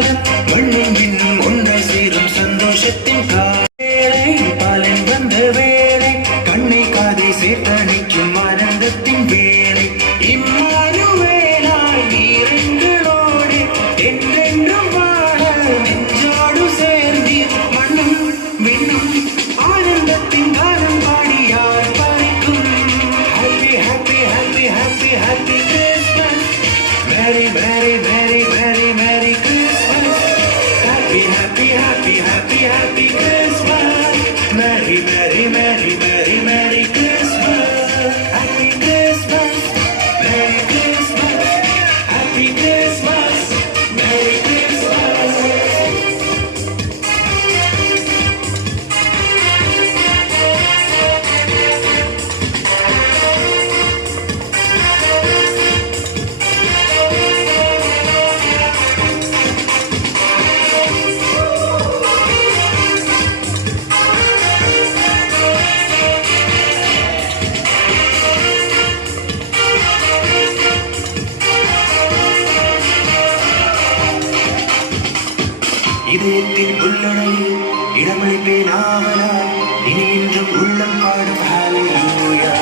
காலம் மண்ணும் விண்ணும் ஒன்றை சேரும் சந்தோஷத்தின் காலை பாலன் வந்த வேளை கண்ணை காதை சேர்த்தணைக்கும் ஆனந்தத்தின் வேளை இம்மானுவேலாய் நீரெங்களோடு என்றென்றும் வாழ நெஞ்சோடு சேர்ந்தீர் மண்ணும் விண்ணும் ஆனந்தத்தின் காலம் பாடி யார் பறிக்கும் happy happy happy happy happy Christmas very very very very merry Christmas happy happy happy happy happy Christmas merry merry merry merry merry Christmas happy Christmas merry Christmas happy Christmas merry Christmas இதயத்தின் உள்ளணையில் இடமளிப்பேன் ஆவலாய் இனி என்றும் உள்ளம் பாடும் ஹalleluya